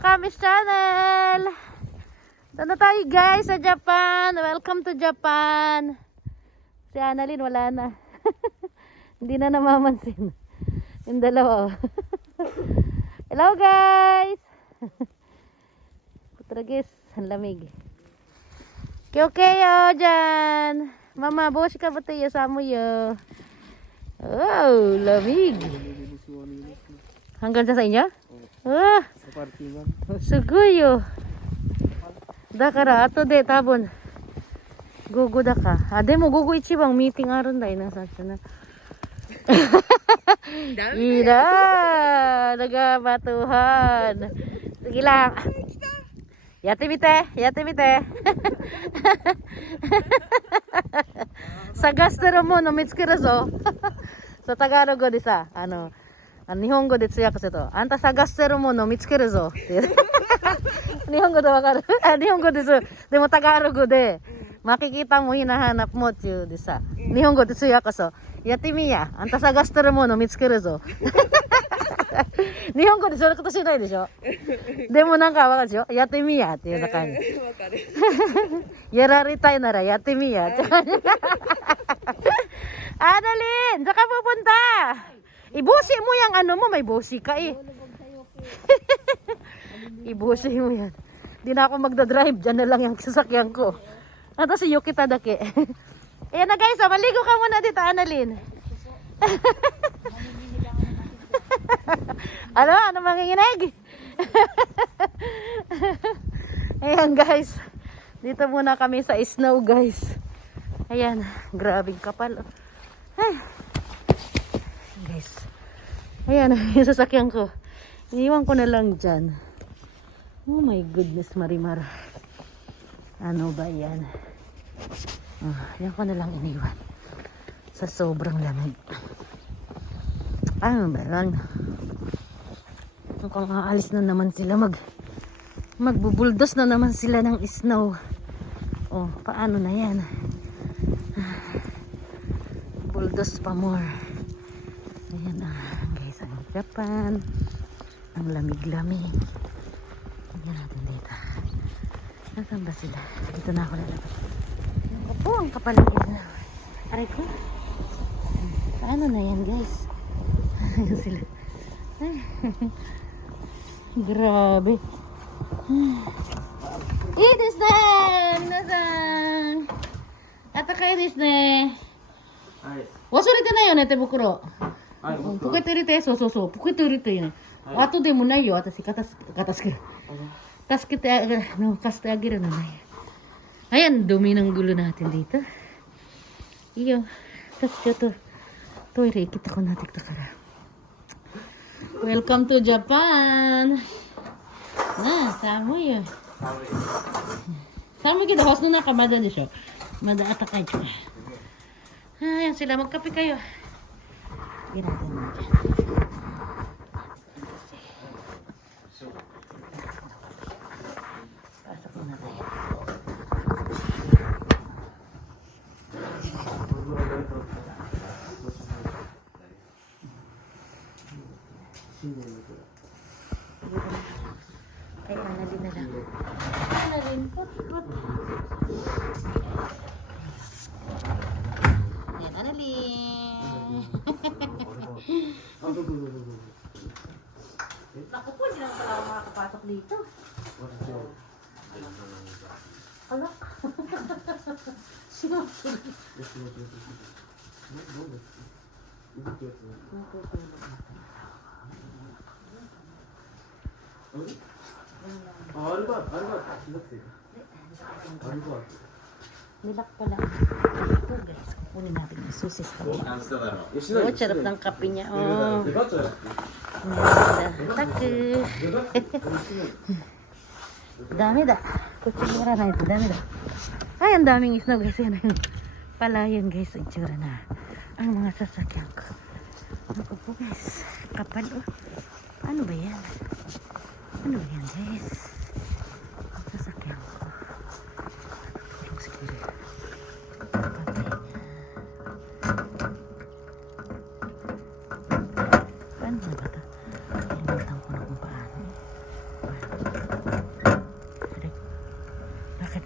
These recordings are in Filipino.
Kamis Channel! Ito na tayo guys sa Japan. Welcome to Japan. Si Annalyn wala na. Hindi na namamansin. Yung dalawa. Hello guys! Putragis, ang lamig. Kyo-kyo dyan. Mama, boss ka ba tayo sa mo yo? Oh, lamig. Hanggang sa inyo? Ah, suguyo. Dakara, ato de, tabon. Gugu da ka. Ade mo, gugu ichibang meeting aron da. Inasasya na. Ida, nagabatuhan. Sige lang. Yate bite, yate bite. Sa gastero mo, no mitskirazo. Sa Tagalog di sa, ano, Nihongo de tsuya kasi to. Anta sa gastero mo, no mitsukeru zo. Nihongo de wakaru. Nihongo de su. De mo Tagalog de. Makikita mo, hinahanap mo, tsu, di sa. Nihongo de tsuya kaso. Yatte mi ya. Anta sa gastero mo, no mitsukeru zo. Nihongo de so koto shinai desho. De mo nanka wakaru desho. Yatte mi yaっていう感じ。やられたいならやってみや。Annalyn, saan ka pupunta? Ibusi mo yung ano mo, may busi ka eh. Ibusi mo yan. Di na ako magdadrive, dyan na lang yung sasakyan ko. Ito si Yuki Tadake. Ayan na guys, maligo ka muna dito, Annalyn. Ano manginginig? Ayan guys, dito muna kami sa snow guys. Ayan, grabing kapal. Ay. Guys, ayan yung sasakyan ko. Iniwan ko na lang dyan. Oh my goodness, Marimar. Ano ba yan? Oh, yan ko na lang iniwan. Sa sobrang lamig. Ano ba yan? Mukhang aalis na naman sila. Magbubuldos na naman sila ng snow. Oh, paano na yan? Buldos pa more. Ayan na guys, ang Japan. Ang lamig-lamig. Tingnan natin dito. Nasaan ba sila? Dito na ako lalabas. Ako po, ang kapalagid na. Aray ko. Paano na yan guys? Ayan sila. Grabe. Desu ne! Minasan! Ataka desu ne! 忘れてないよね、手袋。ポケット入れて、そうそうそう、ポケット入れていいね。後でもないよ、私、片付ける。助けてあげる、貸してあげるのない。Ayan, dumi ng gulo natin dito. Iyo, tapos ito, toire, kita ko natin ito kara. Welcome to Japan! Na, samu yo. Samu kita, host no naka mada desho. Mada atakay ka. Ayan sila, magkape kayo. Ginatan mo dyan. Pasok muna tayo. Ay, Annalyn na lang. Annalyn, put. Ayan, Annalyn. Naku po, hindi naman pala ako makakapasok dito. Alak. Sinasuli. Nilak pala. Ito guys, kukunin natin yung susis ko. Oh, charap ng kape niya. Oh. Taku. Dami da. Kutsura na ito. Dami da. Ay, ang daming snow guys. Yan palayan guys. Ang tsura na. Ang mga sasakyan ko. Ako po guys. Kapal oh. Ano ba yan? Ano ba yan guys? Ang sasakyan ko. Tulong siguro. Paano ba ito? Kalimutan ko na kung paano. Bakit?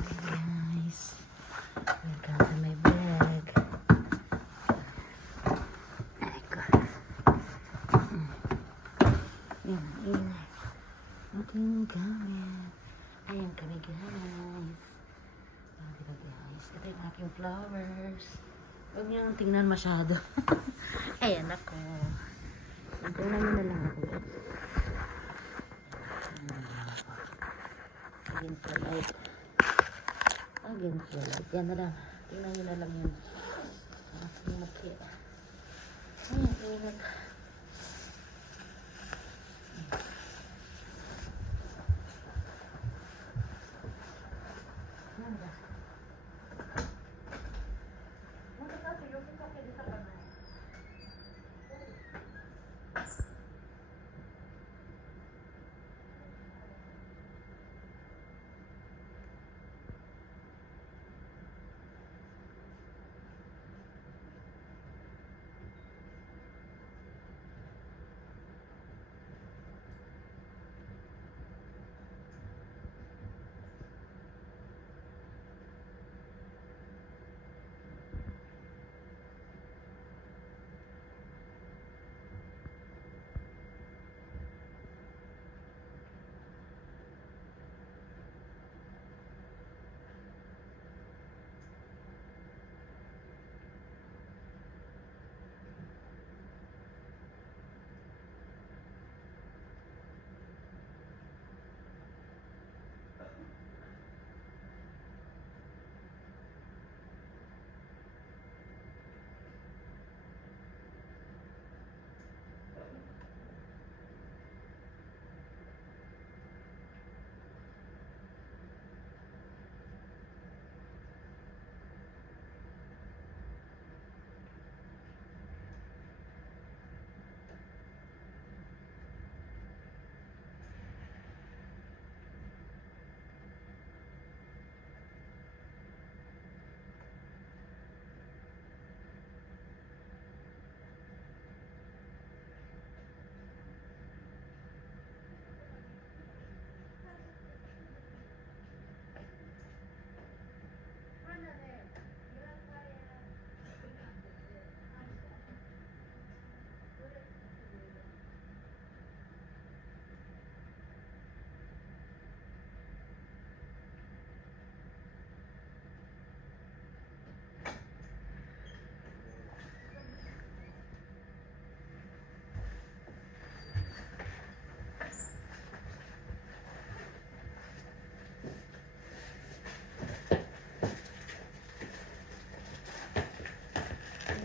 Guys, welcome to my vlog. Eko. Yan, ingay. Ating gamit. Ayan kami guys. Diba guys? Ito yung aking flowers. Huwag niyo nang tingnan masyado. Ayan ako. Tingnan mo na lang ako. Again for light. Again for light. Yan na lang. Tingnan nyo na lang yun. Aking maki. Ayan, ingat.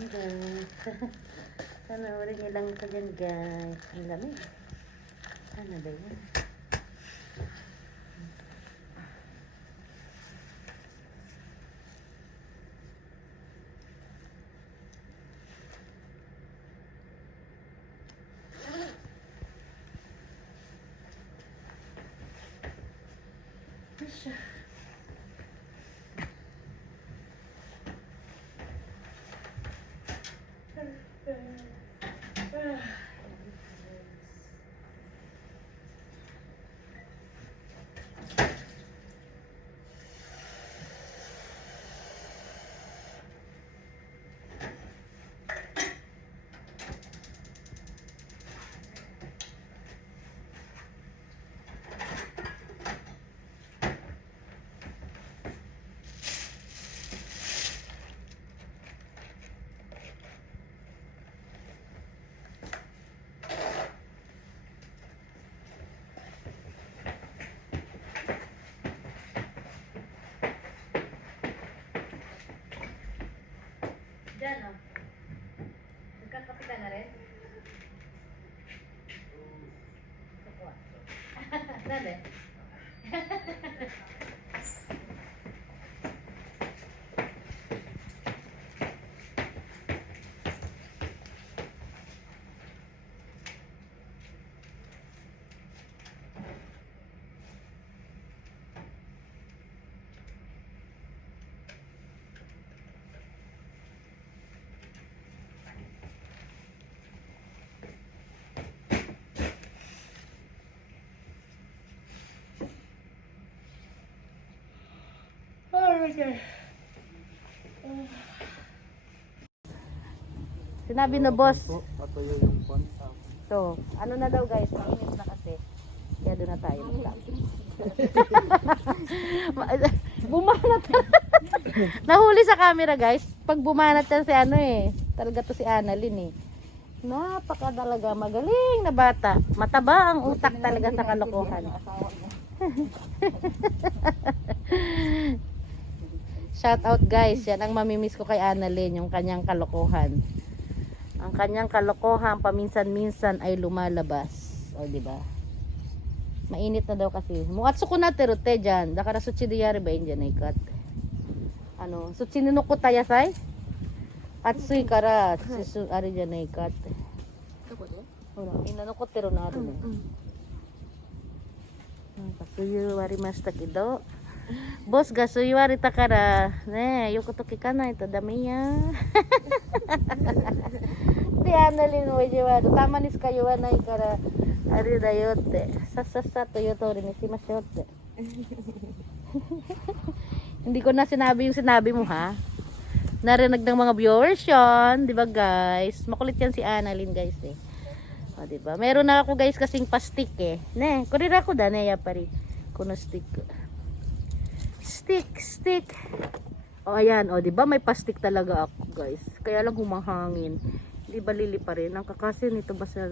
Guys. Sana ulit nyo lang ito dyan guys. Ang lamig. Sana ba yan? Asya. Diyan, oh. Nagkakape ka na rin? Dale. Sinabi na boss. Patuyo yung pond. So, ano na daw guys, mainit na kasi. Kaya doon na tayo. Bumanat na. Nahuli sa camera guys. Pag bumanat yan si ano talaga to si Annalyn Napaka talaga magaling na bata. Mataba ang utak talaga sa kalokohan. Shout out guys, yan ang mamimiss ko kay Annalyn, yung kanyang kalokohan. Ang kanyang kalokohan paminsan-minsan ay lumalabas. O di ba? Mainit na daw kasi. Muatsu ko na terote dyan. Dakara suchi diyari ba yun dyan ay kat? Ano? Suchi ninoko tayasay? Atsui kara. Susu ari dyan ay kat. Wala. Inanoko tero na rin. Kasuyu warimashita kido. Boss ga suyuwarita kara. Ne, yoko to kikanai to dami ya. De Annalyn mo jiwaru. Tama ni skayuwanai kara. Ari da yo te. Sasasa to yo tori ni shimasho te. Hindi ko na sinabi yung sinabi mo ha. Narinig ng mga viewers yun. Diba guys? Makulit yan si Annalyn guys O diba? Meron na ako guys kasing pastik Ne, kurira ko da ne ya pari. Kuno stick. Stick. O ayan, o diba may pastik talaga ako guys. Kaya lang humahangin. Hindi ba lili pa rin? Ang kakasin nito ba sa...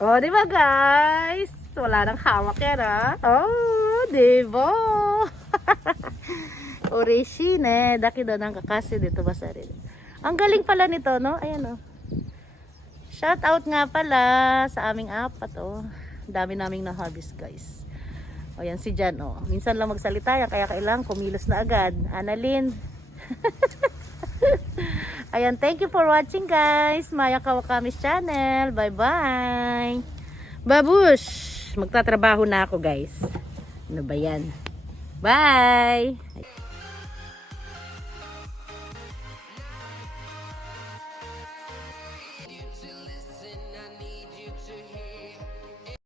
O diba guys? Wala nang hawak yan Oh, diba? Orishi daki doon ang kakasin dito ba sa rin. Ang galing pala nito no? Ayan Shout out nga pala sa aming apat Dami naming na-harvest guys. O yan si Jan Minsan lang magsalita yan kaya kailangan kumilos na agad. Annalyn. Ayan, thank you for watching guys. Maya Kawakamis channel. Bye bye. Babush. Magtatrabaho na ako guys. Ano ba yan? Bye.